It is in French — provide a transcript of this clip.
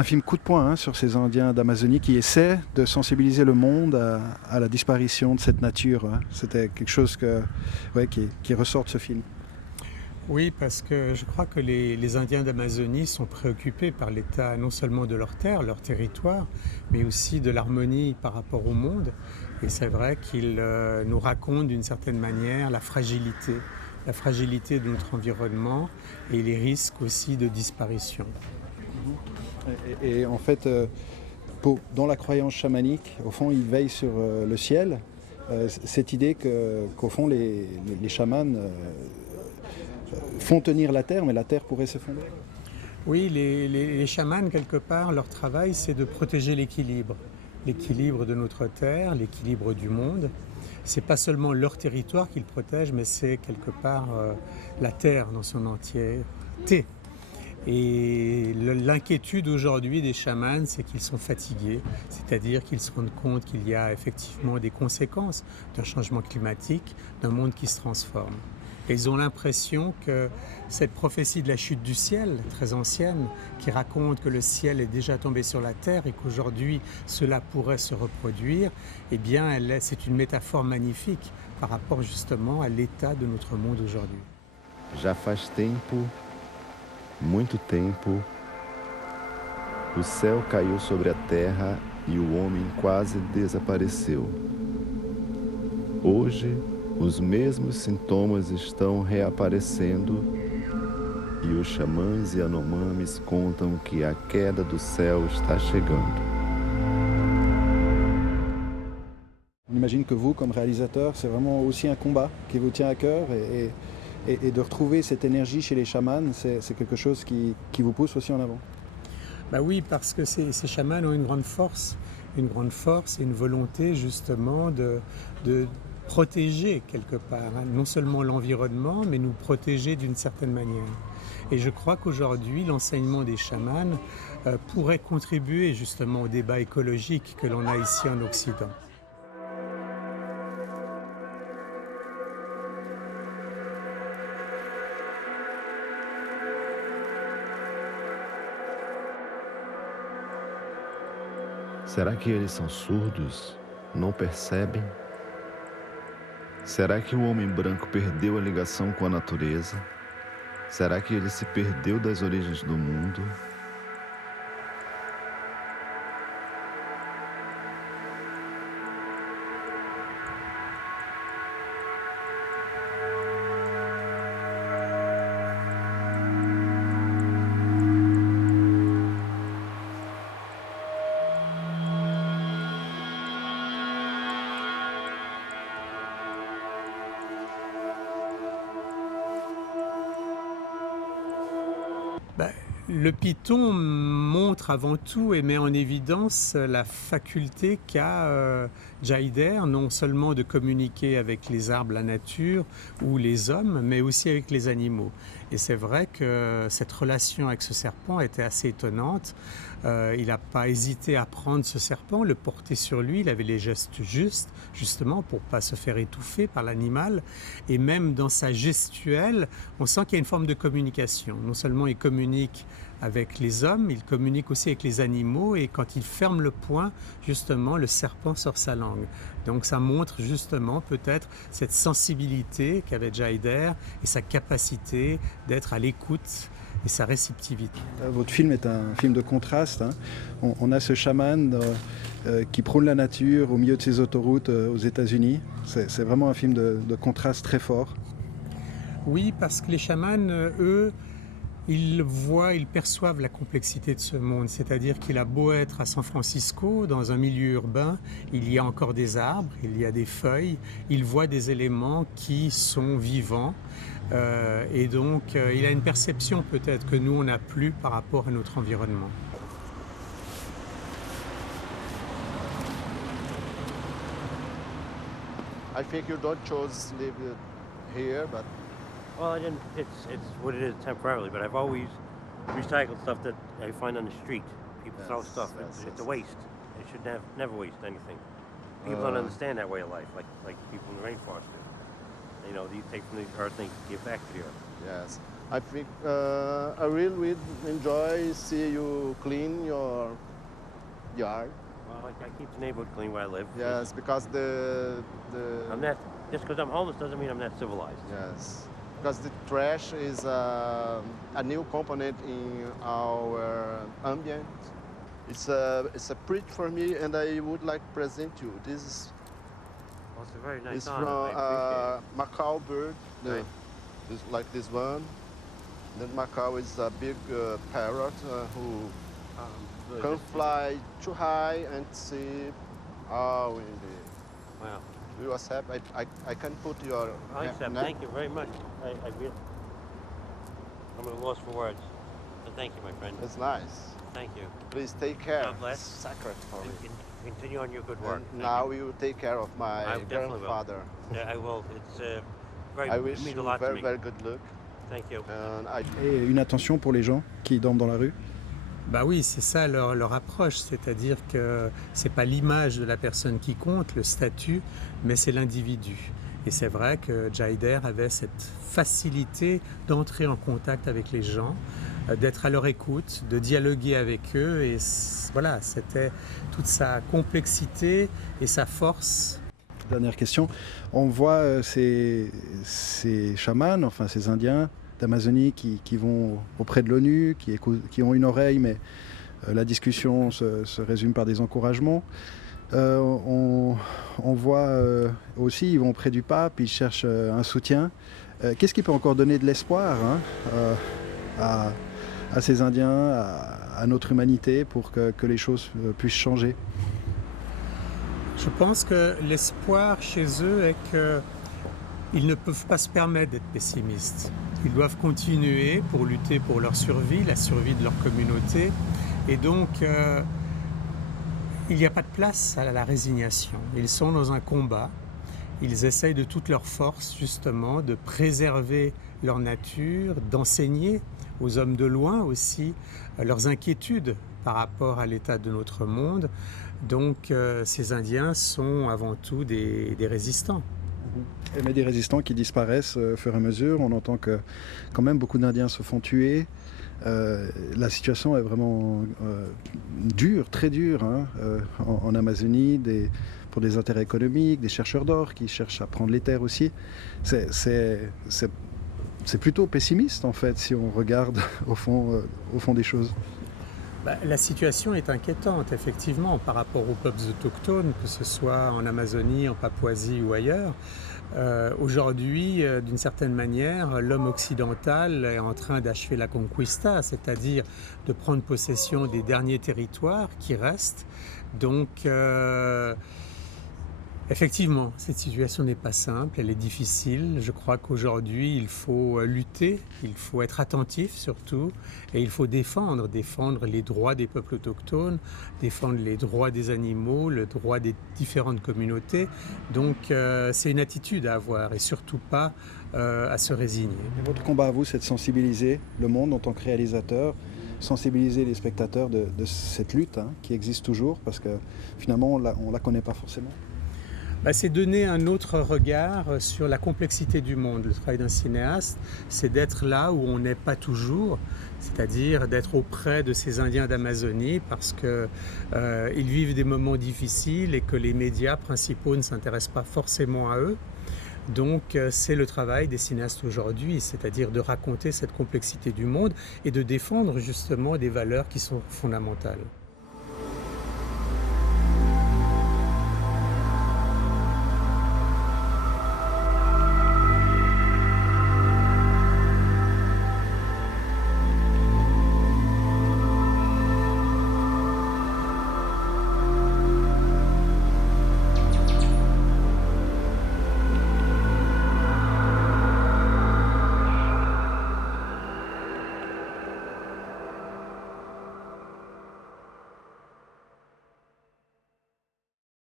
un film coup de poing hein, sur ces Indiens d'Amazonie qui essaient de sensibiliser le monde à la disparition de cette nature. Hein. C'était quelque chose qui ressort de ce film. Oui, parce que je crois que les Indiens d'Amazonie sont préoccupés par l'état non seulement de leur terre, leur territoire, mais aussi de l'harmonie par rapport au monde. Et c'est vrai qu'ils nous racontent d'une certaine manière la fragilité de notre environnement et les risques aussi de disparition. Et en fait, dans la croyance chamanique, au fond, ils veillent sur le ciel. Cette idée qu'au fond, les chamans font tenir la terre, mais la terre pourrait s'effondrer. Oui, les chamans, quelque part, leur travail, c'est de protéger l'équilibre. L'équilibre de notre terre, l'équilibre du monde. C'est pas seulement leur territoire qu'ils protègent, mais c'est quelque part la terre dans son entièreté. Et l'inquiétude aujourd'hui des chamans, c'est qu'ils sont fatigués, c'est-à-dire qu'ils se rendent compte qu'il y a effectivement des conséquences d'un changement climatique, d'un monde qui se transforme. Et ils ont l'impression que cette prophétie de la chute du ciel, très ancienne, qui raconte que le ciel est déjà tombé sur la terre et qu'aujourd'hui cela pourrait se reproduire, eh bien c'est une métaphore magnifique par rapport justement à l'état de notre monde aujourd'hui. Já faz tempo, muito tempo, o céu caiu sobre a terra e o homem quase desapareceu. Hoje, os mesmos sintomas estão reaparecendo e os xamãs e anomamis contam que a queda do céu está chegando. On imagine que vous, comme réalisateur, c'est vraiment aussi un combat qui vous tient à cœur et de retrouver cette énergie chez les chamans, c'est quelque chose qui vous pousse aussi en avant. Bah oui, parce que ces chamans ont une grande force et une volonté justement de protéger quelque part, hein, non seulement l'environnement, mais nous protéger d'une certaine manière. Et je crois qu'aujourd'hui, l'enseignement des chamans pourrait contribuer justement au débat écologique que l'on a ici en Occident. Será que eles são surdos? Não percebem? Será que o homem branco perdeu a ligação com a natureza? Será que ele se perdeu das origens do mundo? Le python montre avant tout et met en évidence la faculté qu'a Jaïder, non seulement de communiquer avec les arbres, la nature ou les hommes, mais aussi avec les animaux. Et c'est vrai que cette relation avec ce serpent était assez étonnante. Il n'a pas hésité à prendre ce serpent, le porter sur lui, il avait les gestes justes, justement pour ne pas se faire étouffer par l'animal. Et même dans sa gestuelle, on sent qu'il y a une forme de communication. Non seulement il communique avec les hommes, il communique aussi avec les animaux et quand il ferme le poing, justement, le serpent sort sa langue. Donc ça montre justement peut-être cette sensibilité qu'avait Jaïder et sa capacité d'être à l'écoute et sa réceptivité. Votre film est un film de contraste. Hein. On a ce chaman qui prône la nature au milieu de ces autoroutes aux États-Unis. C'est vraiment un film de contraste très fort. Oui, parce que les chamans, eux, ils voient, ils perçoivent la complexité de ce monde, c'est-à-dire qu'il a beau être à San Francisco, dans un milieu urbain, il y a encore des arbres, il y a des feuilles, il voit des éléments qui sont vivants et donc il a une perception peut-être que nous on n'a plus par rapport à notre environnement. I think you don't choose live here, but Well, I didn't. It's what it is temporarily, but I've always recycled stuff that I find on the street. People throw stuff. It's a waste. It should never waste anything. People don't understand that way of life, like people in the rainforest do. You know, you take from the earth and give back to the earth. yes. I think I really enjoy see you clean your yard. Well, I keep the neighborhood clean where I live. Yes, because I'm not, just because I'm homeless doesn't mean I'm not civilized. yes, because the trash is a new component in our ambient. It's a treat for me, and I would like to present you. This is Well, it's a very nice it's honor. from I appreciate Macau bird, Right. this, like this one. Then Macau is a big parrot who it. can fly too high and see all in the. Wow. You accept? I can put your. I accept. neck. Thank you very much. I'm at a loss for words. So thank you, my friend. It's nice. Thank you. Please take care. God bless. It's sacred for me. Continue on your good work. And Thank now you. you take care of I my definitely will. grandfather. Yeah, I will. It's very. I wish means you a lot to very me. very good luck. Thank you. And I. Et une attention pour les gens qui dorment dans la rue. Bah oui, c'est ça leur approche, c'est-à-dire que c'est pas l'image de la personne qui compte, le statut, mais c'est l'individu. Et c'est vrai que Jaider avait cette facilité d'entrer en contact avec les gens, d'être à leur écoute, de dialoguer avec eux. Et voilà, c'était toute sa complexité et sa force. Dernière question. On voit ces chamans, enfin ces Indiens d'Amazonie qui vont auprès de l'ONU, qui ont une oreille, mais la discussion se résume par des encouragements. On voit aussi, ils vont auprès du pape, ils cherchent un soutien. Qu'est-ce qui peut encore donner de l'espoir à ces Indiens, à notre humanité, pour que les choses puissent changer? Je pense que l'espoir chez eux est qu'ils ne peuvent pas se permettre d'être pessimistes. Ils doivent continuer pour lutter pour leur survie, la survie de leur communauté. Et donc, il n'y a pas de place à la résignation. Ils sont dans un combat. Ils essayent de toute leur force, justement, de préserver leur nature, d'enseigner aux hommes de loin aussi leurs inquiétudes par rapport à l'état de notre monde. Donc, ces Indiens sont avant tout des résistants. Mais des résistants qui disparaissent au fur et à mesure. On entend que quand même beaucoup d'Indiens se font tuer. La situation est vraiment dure, très dure en Amazonie, pour des intérêts économiques, des chercheurs d'or qui cherchent à prendre les terres aussi. C'est plutôt pessimiste en fait si on regarde au fond des choses. La situation est inquiétante, effectivement, par rapport aux peuples autochtones, que ce soit en Amazonie, en Papouasie ou ailleurs. Aujourd'hui, d'une certaine manière, l'homme occidental est en train d'achever la conquista, c'est-à-dire de prendre possession des derniers territoires qui restent. Donc, effectivement, cette situation n'est pas simple, elle est difficile. Je crois qu'aujourd'hui, il faut lutter, il faut être attentif surtout, et il faut défendre les droits des peuples autochtones, défendre les droits des animaux, le droit des différentes communautés. Donc, c'est une attitude à avoir et surtout pas à se résigner. Et votre combat à vous, c'est de sensibiliser le monde en tant que réalisateur, sensibiliser les spectateurs de cette lutte qui existe toujours, parce que finalement, on ne la connaît pas forcément. C'est donner un autre regard sur la complexité du monde. Le travail d'un cinéaste, c'est d'être là où on n'est pas toujours, c'est-à-dire d'être auprès de ces Indiens d'Amazonie parce qu'ils vivent des moments difficiles et que les médias principaux ne s'intéressent pas forcément à eux. Donc c'est le travail des cinéastes aujourd'hui, c'est-à-dire de raconter cette complexité du monde et de défendre justement des valeurs qui sont fondamentales.